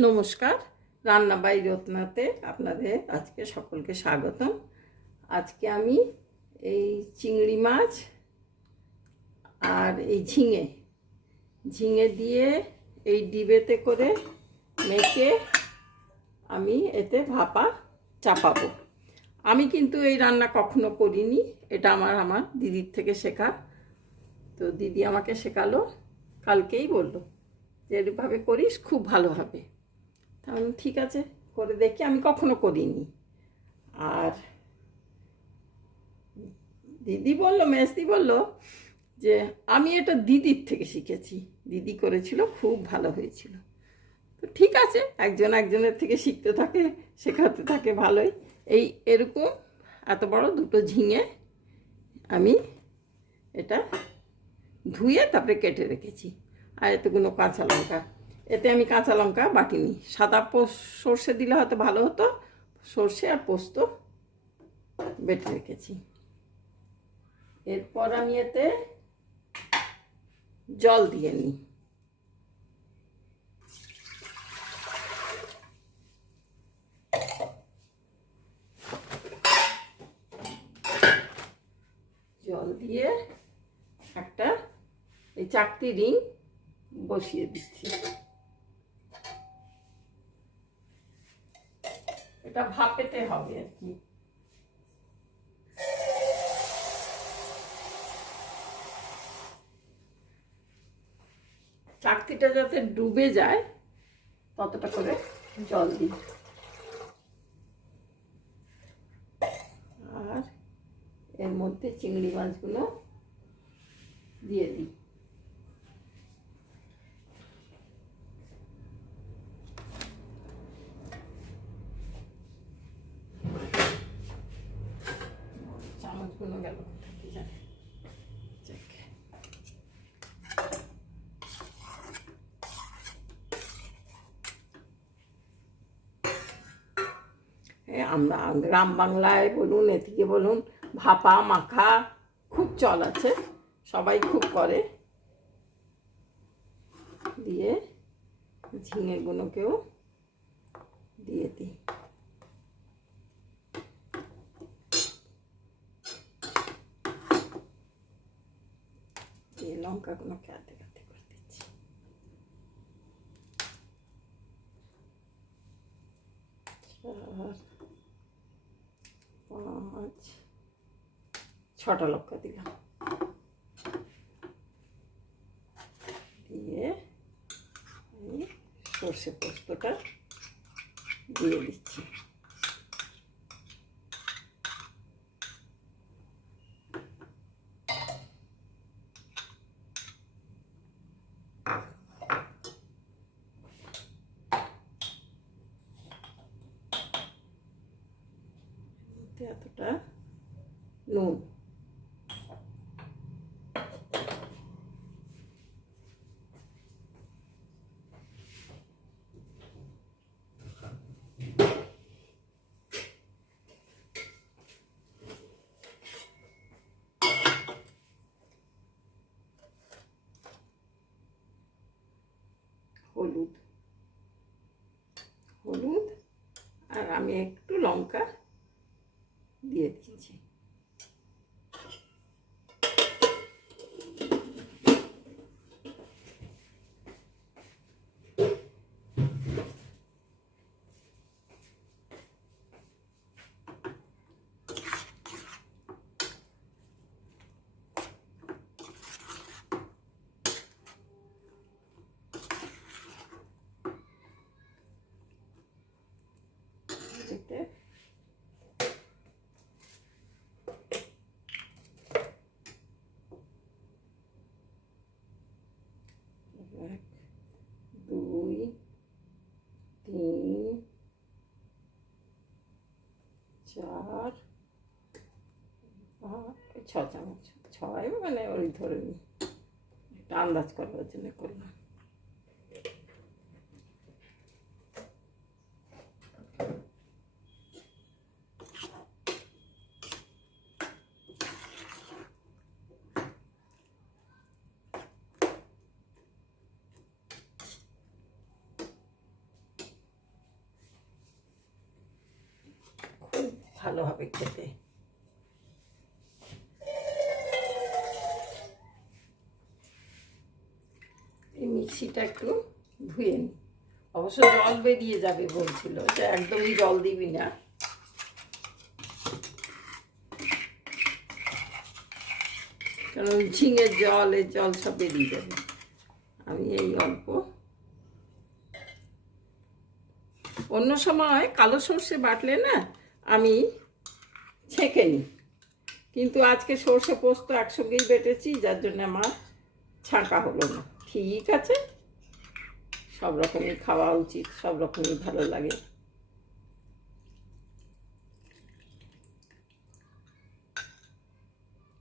নমস্কার, রান্না বাই রত্নাতে আপনাদের আজকে সকলকে স্বাগতম। আজকে আমি এই চিংড়ি মাছ আর এই ঝিঙে ঝিঙে দিয়ে এই ডিবেতে করে মেখে আমি এতে ভাপা চাপাবো। আমি কিন্তু এই রান্না কখনো করিনি, এটা আমার দিদির থেকে শেখা। তো দিদি আমাকে শেখালো, কালকেই বললো যে এরভাবে করিস, খুব ভালো হবে। আমি ঠিক আছে করে দেখি, আমি কখনো করিনি। আর দিদি বললো, মেজদি বললো যে আমি এটা দিদির থেকে শিখেছি, দিদি করেছিল, খুব ভালো হয়েছিল। তো ঠিক আছে, একজন একজনের থেকে শিখতে থাকে, শেখাতে থাকে, ভালোই। এরকম এত বড় দুটো ঝিঙে আমি এটা ধুয়ে তারপরে কেটে রেখেছি। আর এতগুলো কাঁচা লঙ্কা, এতে আমি কাঁচা লঙ্কা বাটিনি, সাদা সর্ষে দিলে হয়তো ভালো হতো, সর্ষে আর পোস্ত বেটে রেখেছি। এরপর আমি এতে জল দিয়ে নিই। জল দিয়ে একটা এই চাকতি রিং বসিয়ে দিচ্ছি। এটা ভাপেতে হবে আর কি। চাকতিটা যাতে ডুবে যায় ততটা করে জল দিই। আর এর মধ্যে চিংড়ি মাছগুলো দিয়ে দিই। চামচগুলো গেল কি জানে। আমরা গ্রাম বাংলায় বলুন, এদিকে বলুন, ভাপা মাখা খুব চল আছে, সবাই খুব করে। দিয়ে ঝিঙেগুলোকেও দিয়ে দিই। দিয়ে লঙ্কাগুলোকে আধে আধে করে দিচ্ছি। 6টা লঙ্কা দিলাম। দিয়ে সর্ষে পোস্তটা দিয়ে দিচ্ছি। এতটা নুন, হলুদ হলুদ আর আমি একটু লঙ্কা দিয়ে দিচ্ছি। এতে এক, দুই, তিন, চার, 6 চামচ। 6 মানে ওই ধরে নিই, একটা আন্দাজ করবার জন্য করলাম। ভালো হবে খেতে। এই মিক্সিটা একটু ধুয়ে নিই। অবশ্য জল বেরিয়ে যাবে বলছিল, যে একদমই জল দিবি না। কারণ ঝিঙের জল, এর জল সব বেরিয়ে যাবে। আমি এই অল্প, অন্য সময় কালো সর্ষে বাটলে না আমি ছেঁকে নিই, কিন্তু আজকে সর্ষে পোস্ত একসঙ্গেই বেটেছি, যার জন্য আমার ছাঁকা হলো না। ঠিক আছে, সব রকমই খাওয়া উচিত, সব রকমই ভালো লাগে।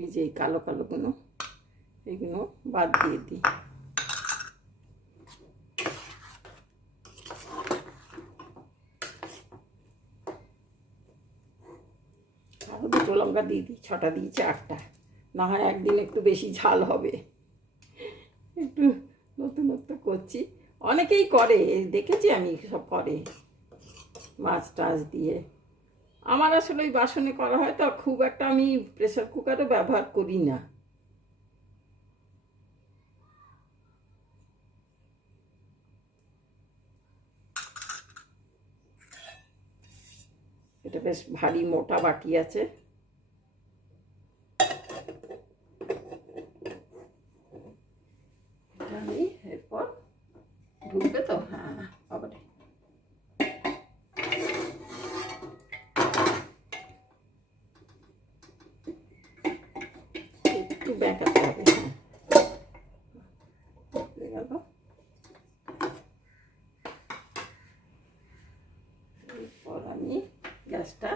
এই যে কালো কালোগুলো, এগুলো বাদ দিয়ে দিই। আরও 2টো লঙ্কা দিয়ে দিই, 6টা দিয়েছি, 8টা। না হয় একদিন একটু বেশি ঝাল হবে। একটু নতুনত্ব করছি, অনেকেই করে, দেখেছি আমি সব করে মাছ টাছ দিয়ে। আমার আসলে ওই বাসনে করা হয় তো, খুব একটা আমি প্রেসার কুকারও ব্যবহার করি না। এটা বেশ ভারী মোটা বাটি আছে। আমি এরপর ঢুকবে তো, হ্যাঁ আবার একটু বেঁকাতে হবে। গেল, এরপর আমি গ্যাসটা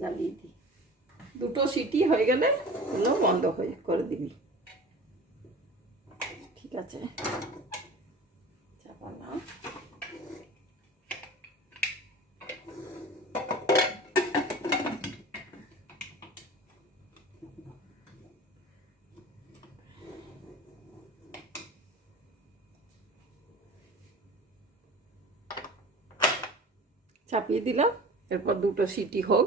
জ্বালিয়ে দিই। 2টো সিটি হয়ে গেলে ওগুলো বন্ধ করে দিবি। ঠিক আছে, চাপা নাও। চাপিয়ে দিলাম, এরপর 2টো সিটি হোক।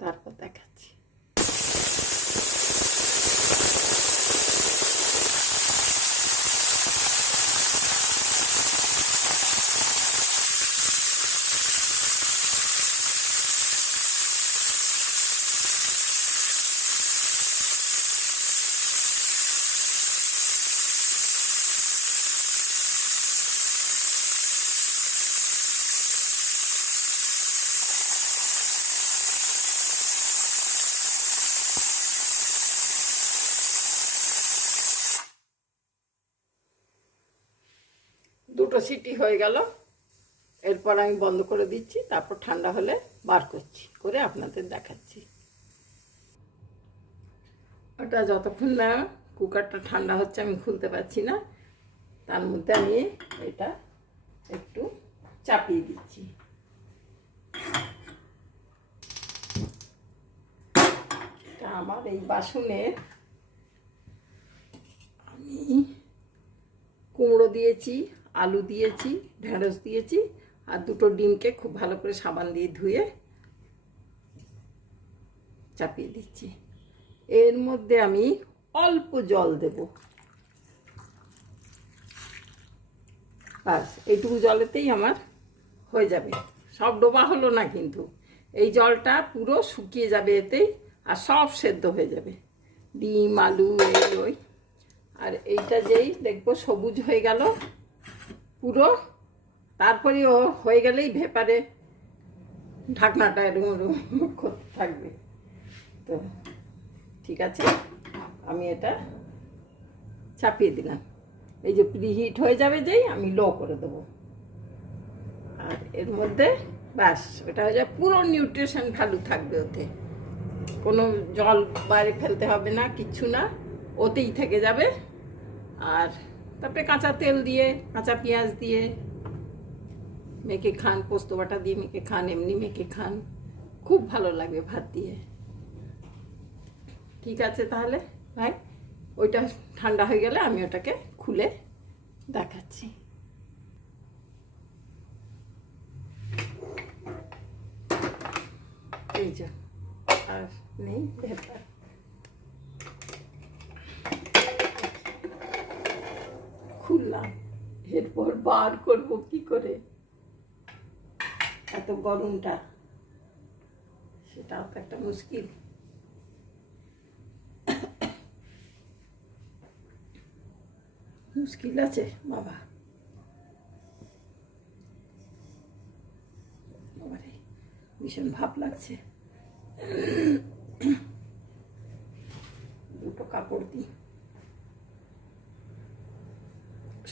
তারপর দেখাচ্ছি। দুটো সিটি হয়ে গেল, এরপর আমি বন্ধ করে দিচ্ছি। তারপর ঠান্ডা হলে বার করছি, করে আপনাদের দেখাচ্ছি। ওটা যতক্ষণ না কুকারটা ঠান্ডা হচ্ছে আমি খুলতে পারছি না, তার মধ্যে আমি এটা একটু চাপিয়ে দিচ্ছি। এটা আমার এই বাসনে আমি কুমড়ো দিয়েছি, আলু দিয়েছি, ঢেঁড়স দিয়েছি, আর 2টো ডিমকে খুব ভালো করে সাবান দিয়ে ধুয়ে চাপিয়ে দিচ্ছি। এর মধ্যে আমি অল্প জল দেব, বাস এইটুকু জলেতেই আমার হয়ে যাবে। সব ডোবা হলো না কিন্তু, এই জলটা পুরো শুকিয়ে যাবে এতেই, আর সব সেদ্ধ হয়ে যাবে, ডিম আলু এই ওই। আর এইটা যেই দেখবো সবুজ হয়ে গেল পুরো, তারপরে ও হয়ে গেলেই ভেপারে ঢাকনাটা এরকম করতে থাকবে। তো ঠিক আছে, আমি এটা চাপিয়ে দিলাম। এই যে প্রিহিট হয়ে যাবে যেই আমি লো করে দেবো, আর এর মধ্যে ব্যাস ওটা হয়ে যায়, পুরো নিউট্রিশন ভ্যালু থাকবে ওতে। কোনো জল বাইরে ফেলতে হবে না, কিচ্ছু না, ওতেই থেকে যাবে। আর তারপরে কাঁচা তেল দিয়ে, কাঁচা পেঁয়াজ দিয়ে মেখে খান, পোস্ত বাটা দিয়ে মেখে খান, এমনি মেখে খান, খুব ভালো লাগবে ভাত দিয়ে। ঠিক আছে তাহলে ভাই, ওইটা ঠান্ডা হয়ে গেলে আমি ওটাকে খুলে দেখাচ্ছি। এই যে আর নেই ভেতর। খুললাম, এরপর বার করবো কি করে, এত গরমটা, সেটাও তো একটা মুশকিল। মুশকিল আছে বাবা, বাবারে ভীষণ ভাব লাগছে। দুটো কাপড় দিই,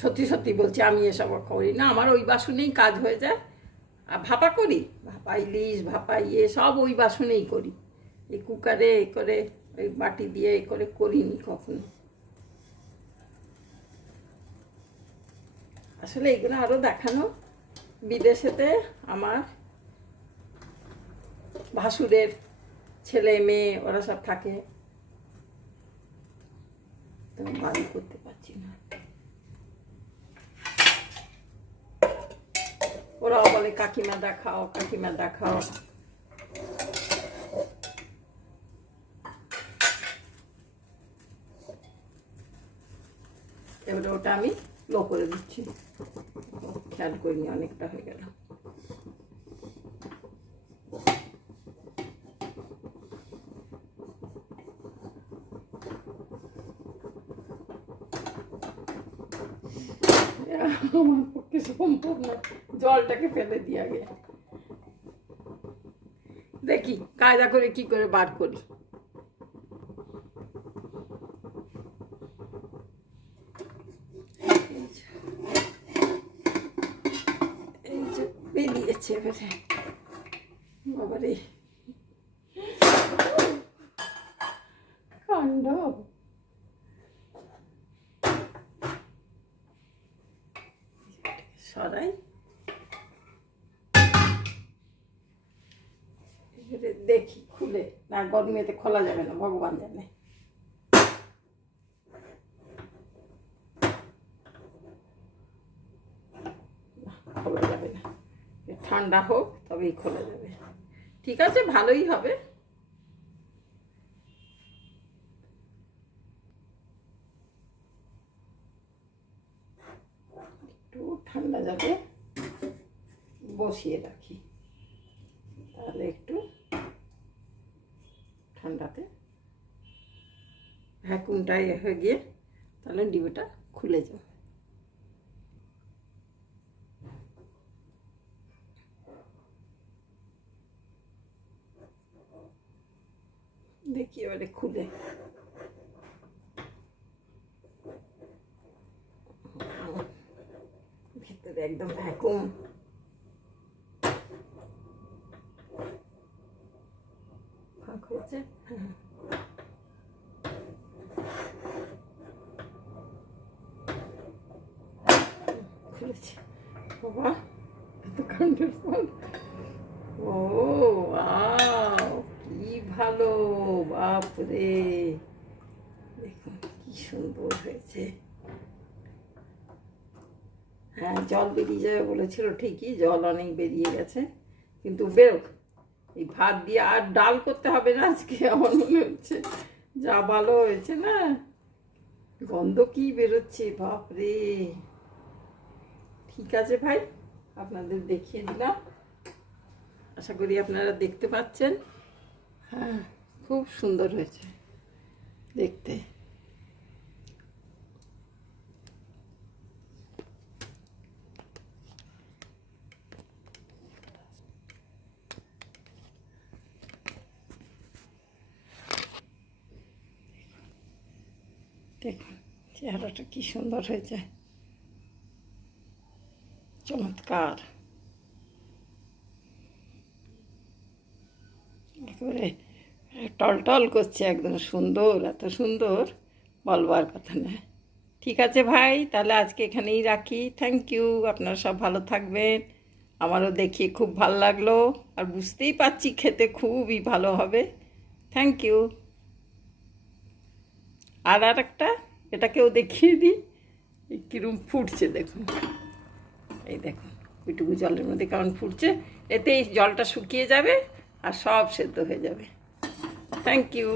সত্যি সত্যি বলছি, আমি এসব করি না, আমার ওই বাসনেই কাজ হয়ে যায়। আর ভাপা করি, ভাপা ইলিশ, ভাপা সব ওই বাসনেই করি। এই কুকারে এ করে ওই বাটি দিয়ে এ করে করিনি কখনো। আসলে এগুলো আরও দেখানো, বিদেশেতে আমার ভাসুরের ছেলে মেয়ে ওরা সব থাকে, তো বাড়ি করতে পারছি না। ওরাও বলে কাকিমা দেখাও, কাকিমা দেখাও। এবারে ওটা আমি লো করে দিচ্ছি, খেয়াল করিনি, অনেকটা হয়ে গেল। আমার পক্ষে সম্ভব না, জলটাকে ফেলে দিয়ে আগে দেখি কায়দা করে কি করে বার করি। এই যে বেরিয়েছে এবারে, বাবারে কাণ্ড। সরাই, দেখি খুলে, না গরমেতে খোলা যাবে না, ভগবান জানে। খোলা যাবে না, ঠান্ডা হোক তবেই খোলা যাবে। ঠিক আছে, ভালোই হবে। একটু ঠান্ডা যাবে, বসিয়ে রাখি, তাহলে একটু ঠান্ডাতে ভ্যাকুমটাই হয়ে গিয়ে তাহলে ডিবিটা খুলে যাবে। দেখি এবারে খুলে, ভেতরে একদম ভ্যাকুম। ফাঁক হয়েছে, খুলেছি। বাবা এত কাণ্ডের ফল, ও কি ভালো, বাপরে দেখুন কি সুন্দর হয়েছে। হ্যাঁ, জল বেরিয়ে যাবে বলেছিল ঠিকই, জল অনেক বেরিয়ে গেছে, কিন্তু বেরো। এই ভাত দিয়ে আর ডাল করতে হবে না আজকে, আমার মনে হচ্ছে। যা ভালো হয়েছে না, গন্ধ কি বেরোচ্ছে, বাপরে। ঠিক আছে ভাই, আপনাদের দেখিয়ে দিলাম, আশা করি আপনারা দেখতে পাচ্ছেন। হ্যাঁ, খুব সুন্দর হয়েছে দেখতে। দেখুন চেহারাটা কি সুন্দর হয়েছে, চমৎকার। একেবারে টলটল করছে, একদম সুন্দর, এত সুন্দর বলবার কথা না। ঠিক আছে ভাই, তাহলে আজকে এখানেই রাখি। থ্যাংক ইউ, আপনারা সব ভালো থাকবেন। আমারও দেখিয়ে খুব ভালো লাগলো, আর বুঝতেই পারছি খেতে খুবই ভালো হবে। Thank you. আর একটা এটাকেও দেখিয়ে দিই, কীরকম ফুটছে দেখুন, এই দেখুন ওইটুকু জলের মধ্যে কেমন ফুটছে। এতে এই জলটা শুকিয়ে যাবে, আর সব সেদ্ধ হয়ে যাবে। Thank you.